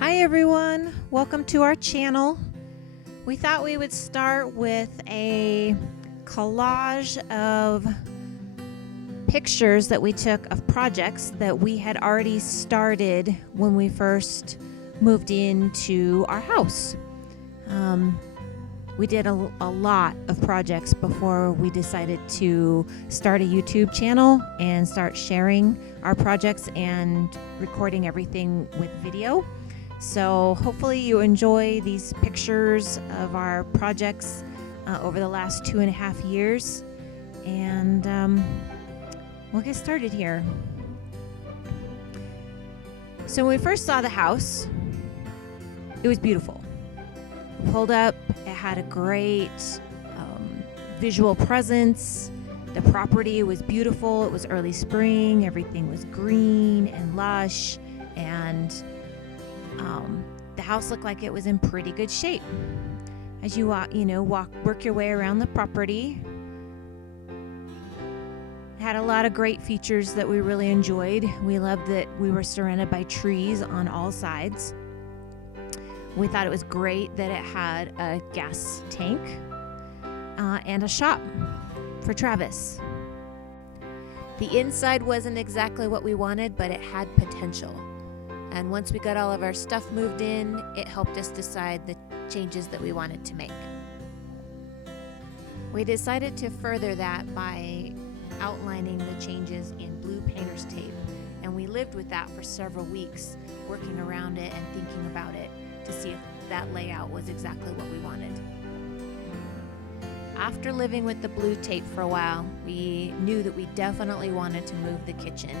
Hi everyone, welcome to our channel. We thought we would start with a collage of pictures that we took of projects that we had already started when we first moved into our house. We did a lot of projects before we decided to start a YouTube channel and start sharing our projects and recording everything with video. So hopefully you enjoy these pictures of our projects over the last 2.5 years, and we'll get started here. So when we first saw the house, it was beautiful. We pulled up, it had a great visual presence. The property was beautiful. It was early spring, everything was green and lush, and the house looked like it was in pretty good shape. As you work your way around the property, it had a lot of great features that we really enjoyed. We loved that we were surrounded by trees on all sides. We thought it was great that it had a gas tank and a shop for Travis. The inside wasn't exactly what we wanted, but it had potential. And once we got all of our stuff moved in, it helped us decide the changes that we wanted to make. We decided to further that by outlining the changes in blue painter's tape, and we lived with that for several weeks, working around it and thinking about it to see if that layout was exactly what we wanted. After living with the blue tape for a while, we knew that we definitely wanted to move the kitchen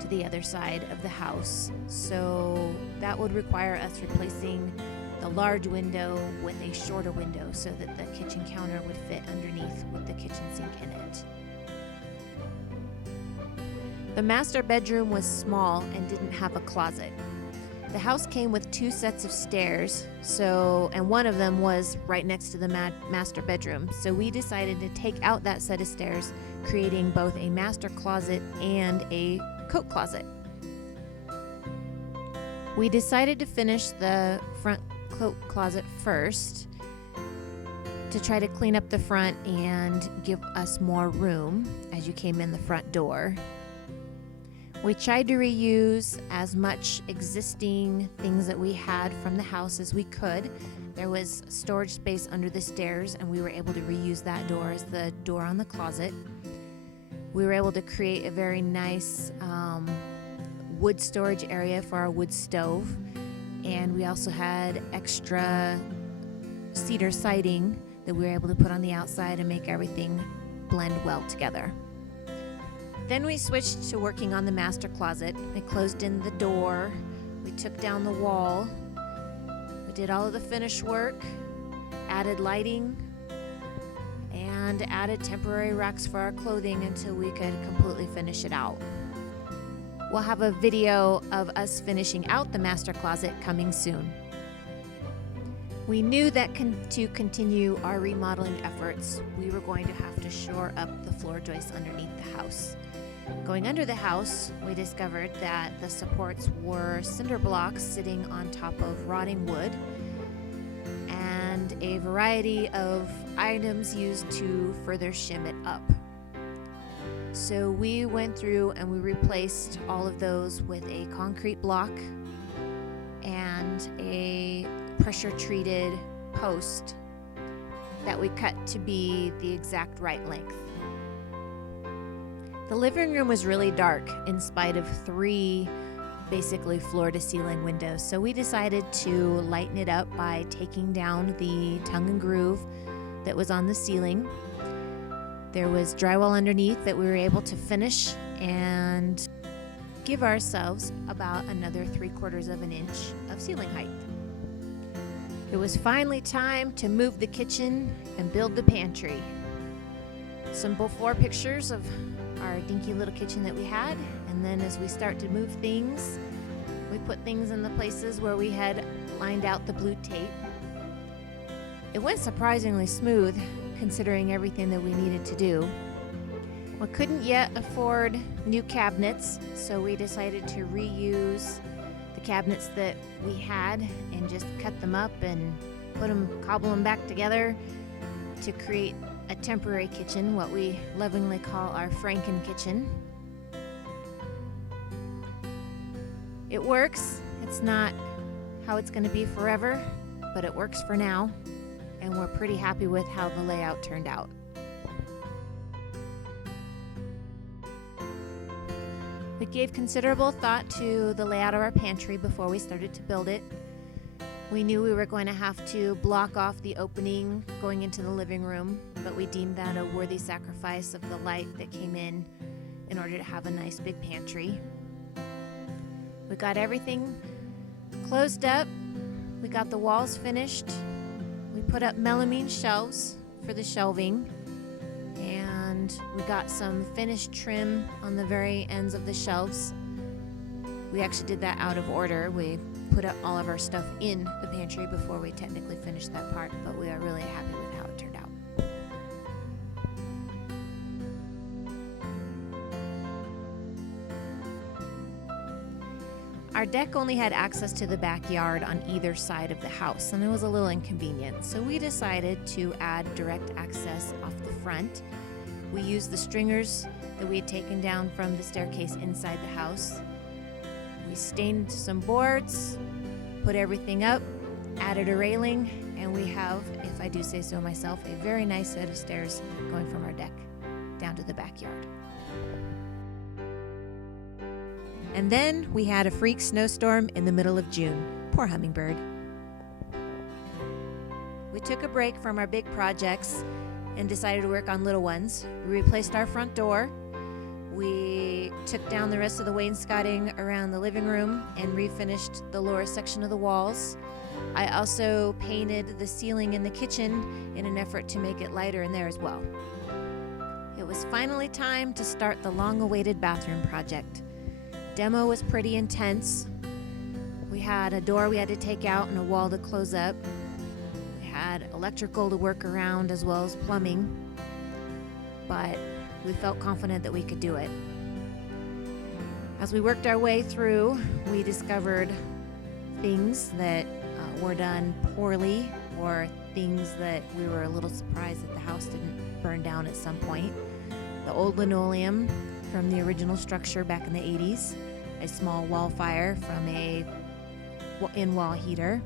to the other side of the house, so that would require us replacing the large window with a shorter window so that the kitchen counter would fit underneath with the kitchen sink in it. The master bedroom was small and didn't have a closet. The house came with 2 sets of stairs, and one of them was right next to the master bedroom. So we decided to take out that set of stairs, creating both a master closet and a coat closet. We decided to finish the front coat closet first to try to clean up the front and give us more room as you came in the front door. We tried to reuse as much existing things that we had from the house as we could. There was storage space under the stairs, and we were able to reuse that door as the door on the closet. We were able to create a very nice wood storage area for our wood stove, and we also had extra cedar siding that we were able to put on the outside and make everything blend well together. Then we switched to working on the master closet. We closed in the door, we took down the wall, we did all of the finish work, added lighting, and added temporary racks for our clothing until we could completely finish it out. We'll have a video of us finishing out the master closet coming soon. We knew that to continue our remodeling efforts, we were going to have to shore up the floor joists underneath the house. Going under the house, we discovered that the supports were cinder blocks sitting on top of rotting wood and a variety of items used to further shim it up. So we went through and we replaced all of those with a concrete block and a pressure-treated post that we cut to be the exact right length. The living room was really dark in spite of 3 basically floor-to-ceiling windows, so we decided to lighten it up by taking down the tongue and groove that was on the ceiling. There was drywall underneath that we were able to finish and give ourselves about another 3/4 of an inch of ceiling height. It was finally time to move the kitchen and build the pantry. Some before pictures of our dinky little kitchen that we had, and then as we start to move things, we put things in the places where we had lined out the blue tape. It went surprisingly smooth considering everything that we needed to do. We couldn't yet afford new cabinets, so we decided to reuse the cabinets that we had and just cut them up and cobble them back together to create a temporary kitchen, what we lovingly call our Franken kitchen. It works. It's not how it's going to be forever, but it works for now, and we're pretty happy with how the layout turned out. We gave considerable thought to the layout of our pantry before we started to build it. We knew we were going to have to block off the opening going into the living room, but we deemed that a worthy sacrifice of the light that came in order to have a nice big pantry. We got everything closed up. We got the walls finished. We put up melamine shelves for the shelving, and we got some finished trim on the very ends of the shelves. We actually did that out of order. We put up all of our stuff in the pantry before we technically finished that part, but we are really happy with how it turned out. Our deck only had access to the backyard on either side of the house, and it was a little inconvenient, so we decided to add direct access off the front. We used the stringers that we had taken down from the staircase inside the house. We stained some boards, put everything up, added a railing, and we have, if I do say so myself, a very nice set of stairs going from our deck down to the backyard. And then we had a freak snowstorm in the middle of June. Poor hummingbird. We took a break from our big projects and decided to work on little ones. We replaced our front door. We took down the rest of the wainscoting around the living room and refinished the lower section of the walls. I also painted the ceiling in the kitchen in an effort to make it lighter in there as well. It was finally time to start the long-awaited bathroom project. Demo was pretty intense. We had a door we had to take out and a wall to close up. We had electrical to work around as well as plumbing, but we felt confident that we could do it. As we worked our way through, we discovered things that were done poorly or things that we were a little surprised that the house didn't burn down at some point. The old linoleum from the original structure back in the 80s, a small wall fire from a in-wall heater,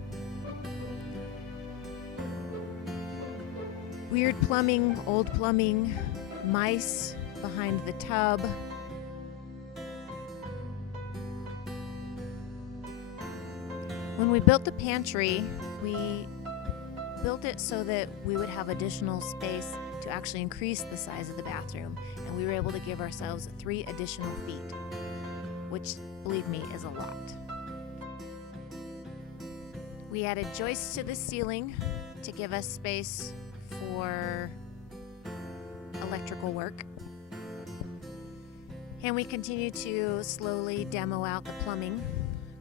weird plumbing, old plumbing, mice behind the tub. When we built the pantry, we built it so that we would have additional space to actually increase the size of the bathroom, and we were able to give ourselves 3 additional feet, which, believe me, is a lot. We added joists to the ceiling to give us space for electrical work, and we continued to slowly demo out the plumbing.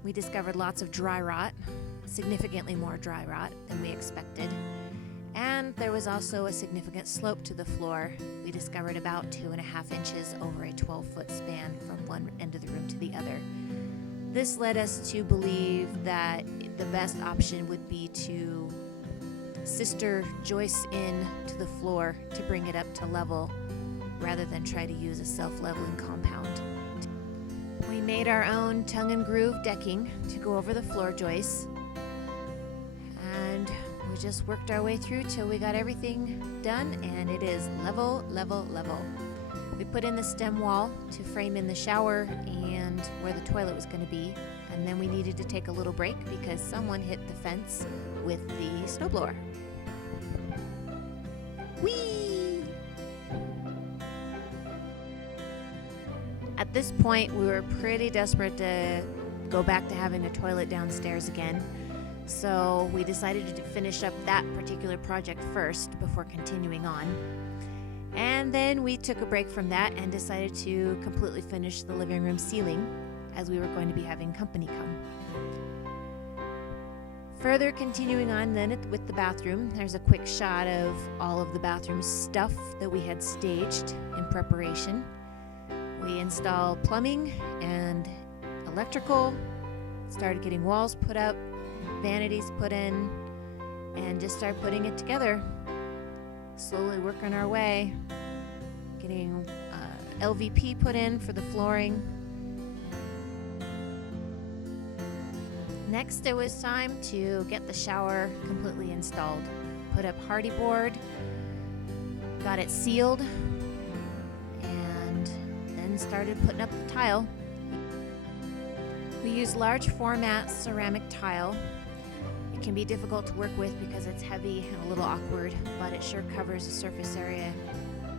We discovered lots of dry rot, significantly more dry rot than we expected. And there was also a significant slope to the floor. We discovered about 2.5 inches over a 12-foot span from one end of the room to the other. This led us to believe that the best option would be to sister joists in to the floor to bring it up to level rather than try to use a self-leveling compound. We made our own tongue and groove decking to go over the floor joists, and we just worked our way through till we got everything done, and it is level, level, level. We put in the stem wall to frame in the shower and where the toilet was going to be, and then we needed to take a little break because someone hit the fence with the snowblower. Whee! At this point, we were pretty desperate to go back to having a toilet downstairs again, so we decided to finish up that particular project first before continuing on. And then we took a break from that and decided to completely finish the living room ceiling, as we were going to be having company come. Further continuing on then with the bathroom, there's a quick shot of all of the bathroom stuff that we had staged in preparation. We installed plumbing and electrical, Started getting walls put up, vanities put in, and just started putting it together. Slowly working our way, getting LVP put in for the flooring. Next, it was time to get the shower completely installed. Put up hardy board, got it sealed, and then started putting up the tile. We use large format ceramic tile. It can be difficult to work with because it's heavy and a little awkward, but it sure covers the surface area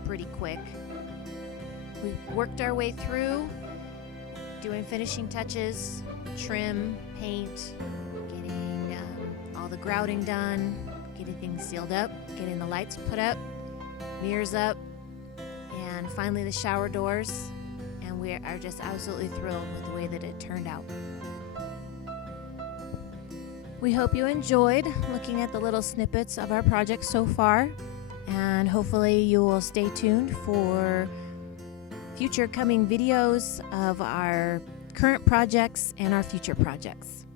pretty quick. We worked our way through, doing finishing touches, trim, paint, getting all the grouting done, getting things sealed up, getting the lights put up, mirrors up, and finally the shower doors. And we are just absolutely thrilled with the way that it turned out. We hope you enjoyed looking at the little snippets of our project so far, and hopefully you will stay tuned for future coming videos of our current projects and our future projects.